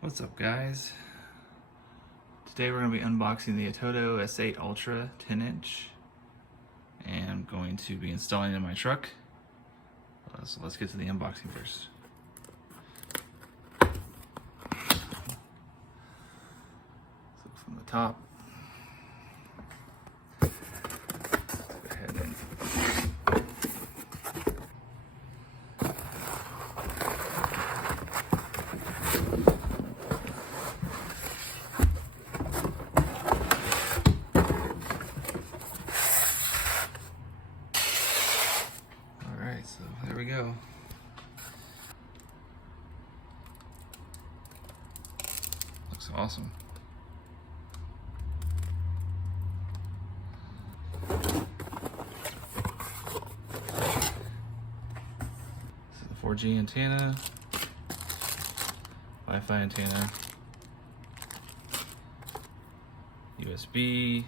What's up, guys? Today we're going to be unboxing the Atoto S8 Ultra 10-inch, and I'm going to be installing it in my truck. So let's get to the unboxing first. So from the top, let's go ahead and so there we go. Looks awesome. This is the 4G antenna, Wi-Fi antenna, USB.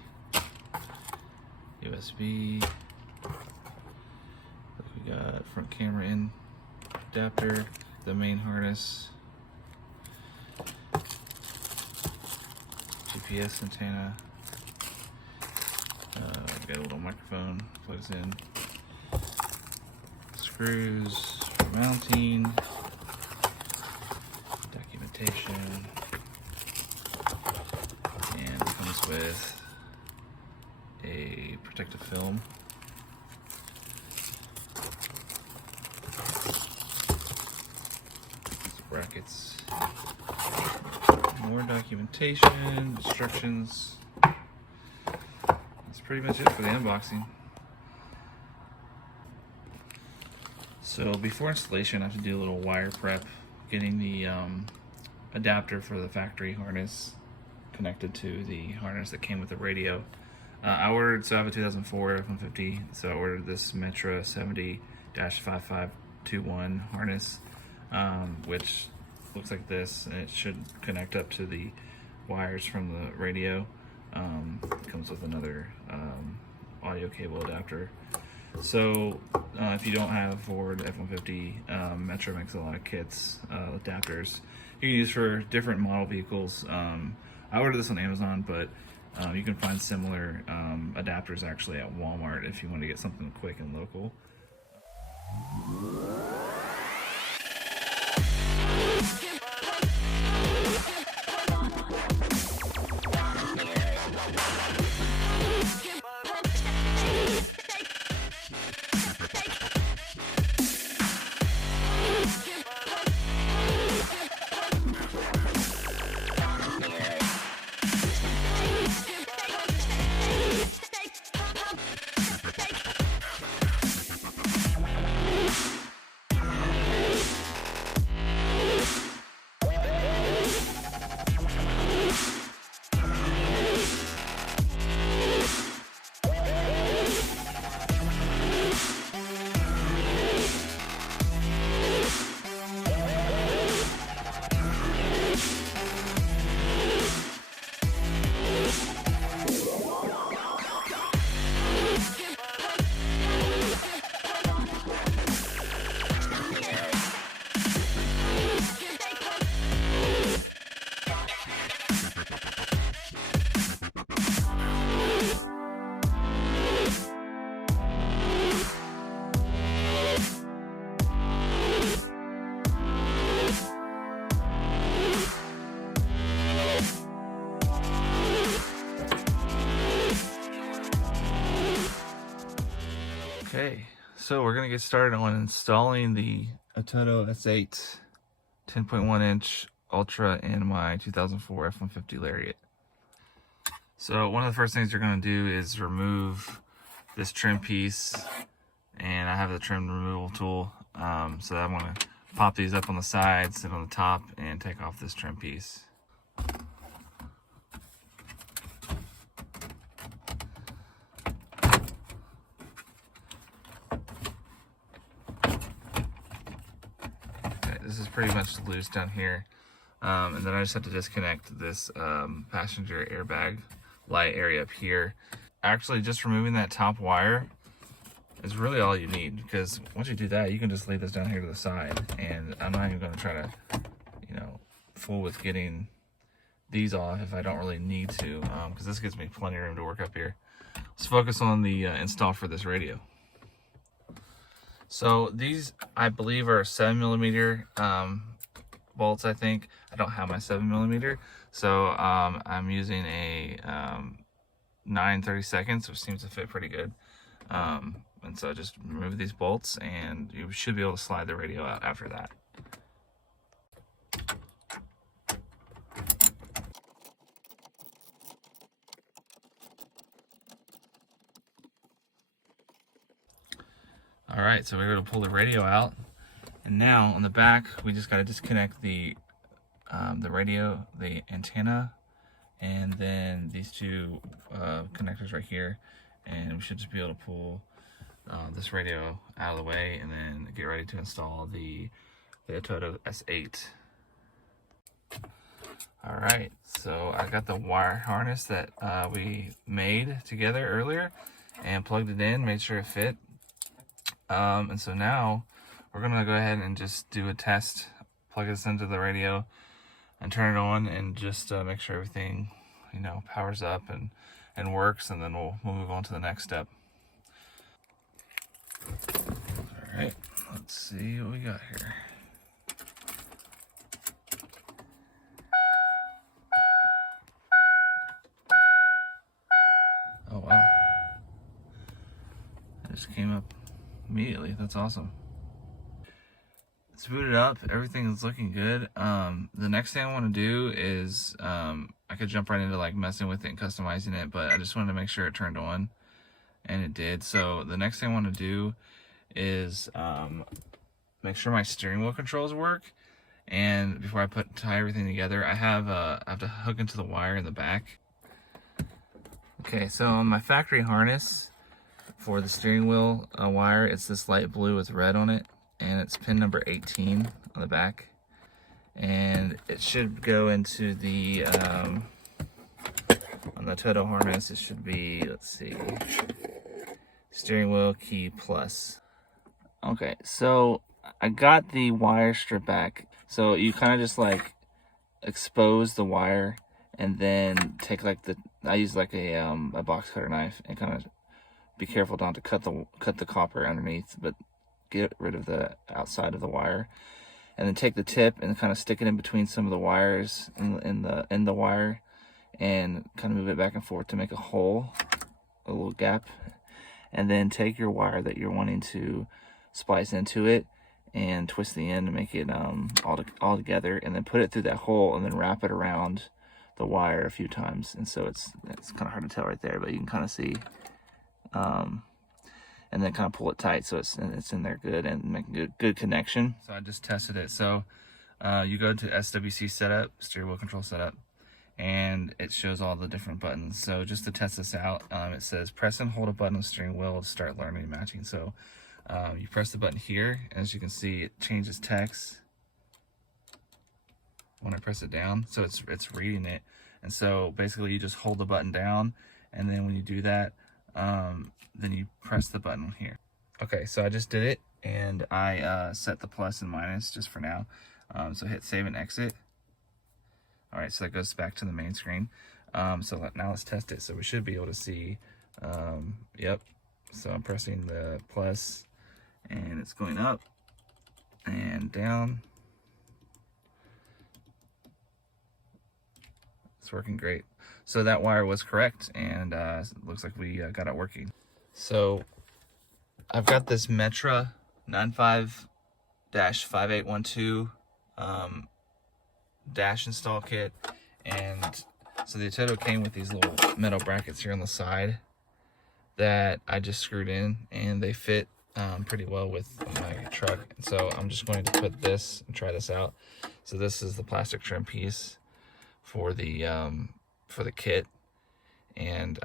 We got front camera in adapter, the main harness, GPS antenna, we got a little microphone, plugs in, screws for mounting, documentation, and it comes with a protective film. Brackets, more documentation, instructions. That's pretty much it for the unboxing. So before installation, I have to do a little wire prep, getting the adapter for the factory harness connected to the harness that came with the radio. I have a 2004 F150, so I ordered this Metra 70-5521 harness, which looks like this, and it should connect up to the wires from the radio. It comes with another audio cable adapter. So if you don't have Ford F150, Metra makes a lot of kits, adapters you can use for different model vehicles. I ordered this on Amazon, but you can find similar adapters actually at Walmart if you want to get something quick and local. Okay, so we're gonna get started on installing the Atoto S8 10.1-inch Ultra in my 2004 F150 Lariat. So one of the first things you're gonna do is remove this trim piece, and I have the trim removal tool. So I'm gonna pop these up on the sides, sit on the top, and take off this trim piece. This is pretty much loose down here, and then I just have to disconnect this passenger airbag light area up here. Actually, just removing that top wire is really all you need, because once you do that, you can just lay this down here to the side, and I'm not even going to try to, fool with getting these off if I don't really need to, because this gives me plenty of room to work up here. Let's focus on the install for this radio. So these, I believe, are 7mm bolts. I think I don't have my 7mm, so I'm using a 9/32, which seems to fit pretty good. And so just remove these bolts, and you should be able to slide the radio out after that. All right, so we're going to pull the radio out, and now on the back we just got to disconnect the radio, the antenna, and then these two connectors right here, and we should just be able to pull this radio out of the way and then get ready to install the Atoto S8. All right, so I got the wire harness that we made together earlier and plugged it in, made sure it fit. And so now we're gonna go ahead and just do a test, plug this into the radio and turn it on, and just make sure everything, you know, powers up and works, and then we'll move on to the next step. All right, let's see what we got here. Oh wow, it just came up immediately. That's awesome. It's booted up, everything is looking good. The next thing I want to do is I could jump right into like messing with it and customizing it, but I just wanted to make sure it turned on, and it did. So the next thing I want to do is make sure my steering wheel controls work, and before I tie everything together, I have to hook into the wire in the back. Okay, so on my factory harness for the steering wheel wire, it's this light blue with red on it, and it's pin number 18 on the back, and it should go into the on the Atoto harness. It should be, let's see, steering wheel key plus. Okay, so I got the wire stripped back, so you kind of just like expose the wire, and then take like I use like a box cutter knife, and kind of be careful not to cut the copper underneath, but get rid of the outside of the wire, and then take the tip and kind of stick it in between some of the wires in the wire, and kind of move it back and forth to make a hole, a little gap, and then take your wire that you're wanting to splice into it and twist the end to make it all together, and then put it through that hole, and then wrap it around the wire a few times. And so it's kind of hard to tell right there, but you can kind of see, and then kind of pull it tight so it's in there good and make a good connection. So I just tested it. So you go to SWC setup, steering wheel control setup, and it shows all the different buttons. So just to test this out, it says press and hold a button on the steering wheel to start learning and matching. So you press the button here, and as you can see, it changes text when I press it down, so it's reading it. And so basically you just hold the button down, and then when you do that, then you press the button here. Okay, so I just did it, and I set the plus and minus just for now. So hit save and exit. All right, so that goes back to the main screen. So now let's test it. So we should be able to see, yep. So I'm pressing the plus, and it's going up and down. It's working great. So that wire was correct, and looks like we got it working. So I've got this Metra 95-5812 dash install kit, and so the Atoto came with these little metal brackets here on the side that I just screwed in, and they fit pretty well with my truck. And so I'm just going to put this and try this out. So this is the plastic trim piece for the kit, and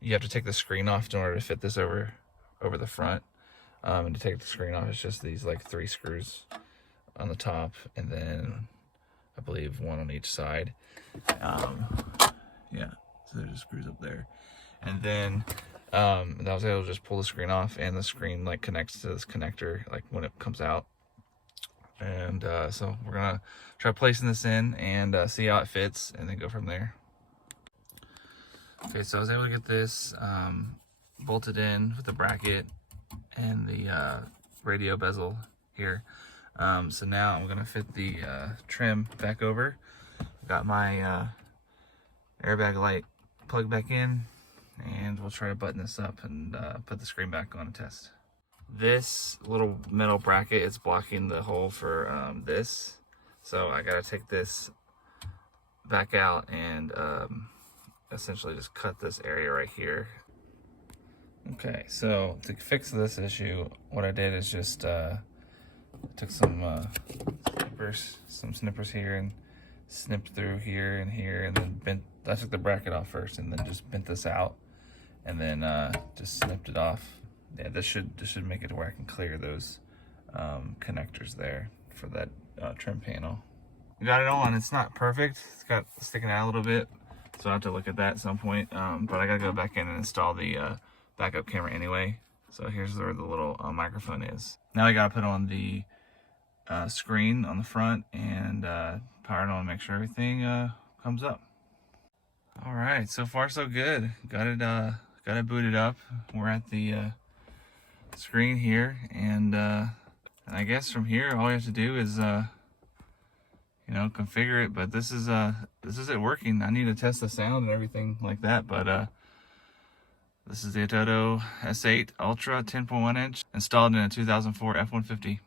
you have to take the screen off in order to fit this over the front. And to take the screen off, it's just these like 3 screws on the top, and then I believe 1 on each side. Yeah, so there's screws up there, and then I was able to just pull the screen off, and the screen like connects to this connector like when it comes out. And so we're gonna try placing this in and see how it fits, and then go from there. Okay, so I was able to get this bolted in with the bracket and the radio bezel here. So now I'm gonna fit the trim back over. Got my airbag light plugged back in, and we'll try to button this up and put the screen back on and test. This little metal bracket is blocking the hole for this, so I gotta take this back out and essentially just cut this area right here. Okay, so to fix this issue, what I did is just took some snippers here and snipped through here and here, and then bent. I took the bracket off first, and then just bent this out, and then just snipped it off. Yeah, this should make it to where I can clear those connectors there for that trim panel. Got it on. It's not perfect. It's got sticking out a little bit, so I have to look at that at some point. But I gotta go back in and install the backup camera anyway. So here's where the little microphone is. Now I gotta put on the screen on the front and power it on, make sure everything comes up. All right, so far so good. Got it booted up. We're at the screen here, and I guess from here all we have to do is you know, configure it. But this is it working. I need to test the sound and everything like that, but this is the Atoto S8 Ultra 10.1 inch installed in a 2004 F150.